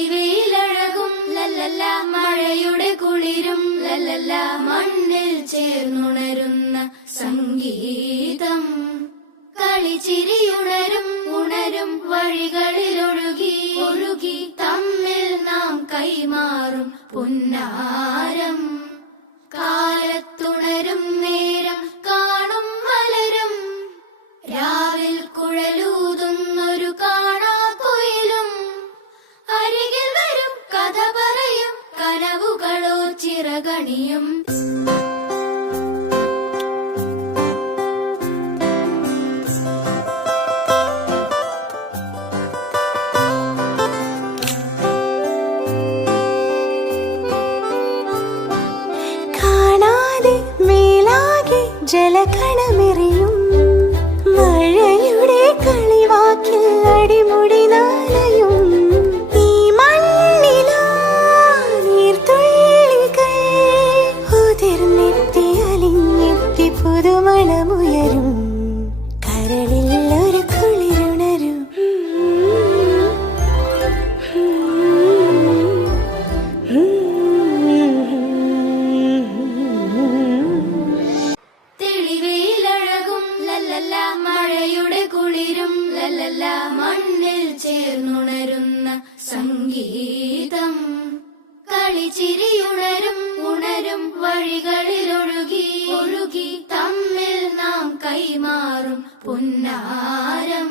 തെളിവെയിലഴകും ലല്ലല്ല, മഴയുടെ കുളിരും ലല്ലല്ല, മണ്ണിൽ ചേർന്നുണരുന്ന സംഗീതം. കളിച്ചിരിയുണരും ഉണരും വഴികളിലൊഴുകി ഒഴുകി തമ്മിൽ നാം കൈമാറും പുന്നാരം. കാലത്തുണരും നേരം കാണും മലരും, രാവിൽ കുഴലൂതുന്നൊരു കാണാക്കുയിലും. അരികിൽ വരും കഥ പറയും കനവുകളോ ചിറകണിയും. ജലകണമെറിയും മഴയുടെ കളിവാക്കിൽ അടിമുടി നാലയും. ഈ മണ്ണിലാ നീർത്തുള്ളികൾ ഉതിർന്നെത്തി അലിഞ്ഞെത്തി പുതുമണമുയരും. കരളിൽ ഒരു കുളിരുണരും. മഴയുടെ കുളിരും ലല്ലല്ല, മണ്ണിൽ ചേർന്നുണരുന്ന സംഗീതം. കളിച്ചിരിയുണരും ഉണരും വഴികളിലൊഴുകി ഒഴുകി തമ്മിൽ നാം കൈമാറും പുന്നാരം.